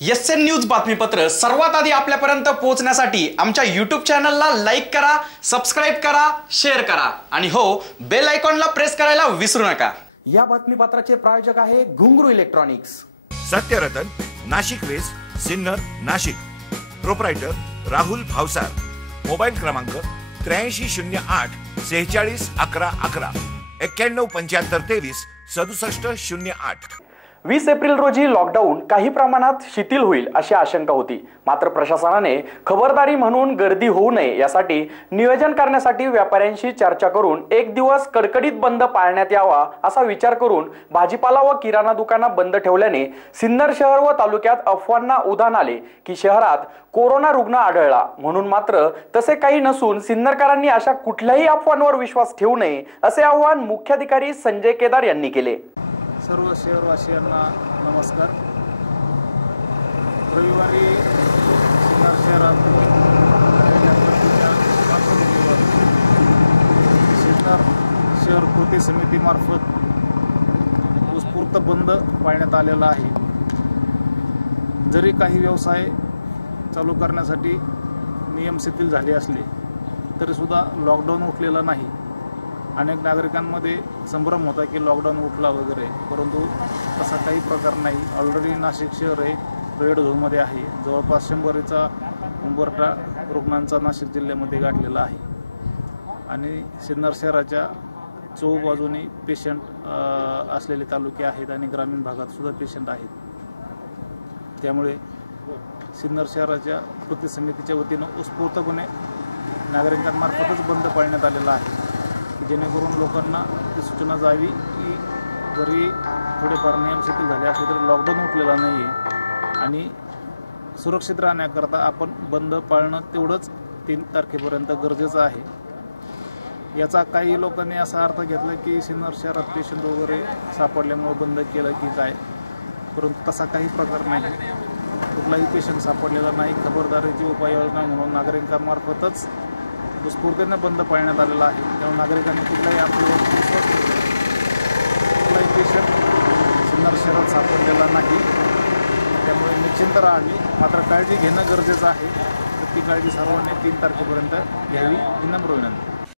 SN news बातमीपत्र सर्वात आधी आपल्यापर्यंत पोहोचण्यासाठी आमच्या YouTube चॅनलला लाईक करा, सबस्क्राइब करा, शेअर करा आणि हो बेल आयकॉनला प्रेस करायला विसरू नका। या बातमीपत्राचे प्रायोजक आहे Ghungroo electronics. Satyaratan, Nashik west, Sinnar, Nashik. Proprietor Rahul Bhavsar. Mobile क्रमांक 8308 46 11 11 91 75 23 67 08। 20 एप्रिल रोजी लॉकडाऊन काही प्रमाणात शिथिल होईल अशी आशंका होती। मात्र प्रशासनाने खबरदारी म्हणून गर्दी होऊ नये यासाठी नियोजन करण्यासाठी व्यापाऱ्यांशी चर्चा करून एक दिवस कडकडीत बंद पाळण्यात यावा असा विचार करून भाजीपाला व किराणा दुकाने बंद ठेवल्याने सिन्नर शहर व तालुक्यात अफवांना उधाण आले की शहरात कोरोना रुग्ण आढळला म्हणून। मात्र तसे काही नसून सिन्नरकरांनी अशा कुठल्याही अफवांवर विश्वास ठेवू नये असे आवाहन मुख्याधिकारी संजय केदार यांनी केले। सर्व शहरवासियांना नमस्कार। रविवारी सिन्नर शहरात सिन्नर शहर कृती समितीमार्फत उत्स्फूर्त बंद पाळण्यात आलेला आहे। जरी काही व्यवसाय चालू करण्यासाठी नियम शिथिल झाले असले तरी सुद्धा लॉकडाऊन उठलेला नाही। अनेक नागरिकांमध्ये संभ्रम होता की लॉकडाऊन उठला वगैरे, परंतु तसा काही प्रकार नाही। ऑलरेडी नाशिक शहर हे रेड झोनमध्ये आहे। जवळपास 100चा उंबरठा रुग्णांचा नाशिक जिल्ह्यामध्ये गाठलेला आहे आणि सिन्नर शहराच्या चहूबाजूनी पेशंट असलेले तालुके आहेत आणि ग्रामीण भागात सुद्धा पेशंट आहेत। त्यामुळे सिन्नर शहराच्या कृती समितीच्या वतीनं उत्स्फूर्तपणे नागरिकांमार्फतच बंद पाळण्यात आलेला आहे, जेणेकरून लोकांना ती सूचना जावी की जरी थोडेफार नियम शिथिल झाले असले तरी लॉकडाऊन उठलेला नाही आहे आणि सुरक्षित राहण्याकरता आपण बंद पाळणं तेवढंच 3 तारखेपर्यंत गरजेचं आहे। याचा काही लोकांनी असा अर्थ घेतला की सिन्नर शहरात पेशंट वगैरे सापडल्यामुळे बंद केलं की काय, परंतु तसा काही प्रकार नाही। कुठलाही पेशंट सापडलेला नाही। खबरदारीची उपाययोजना म्हणून नागरिकांमार्फतच उत्स्फूर्तीने बंद पाळण्यात आलेला आहे। त्यामुळे नागरिकांनी कुठलाही आपल्यावर विश्वास कुठलाही पेशंट सिन्नर शहरात सापडलेला नाही, त्यामुळे निश्चिंत राहावी। मात्र काळजी घेणं गरजेचं आहे। ती काळजी सर्वांनी 3 तारखेपर्यंत घ्यावी ही नम्र विनंती।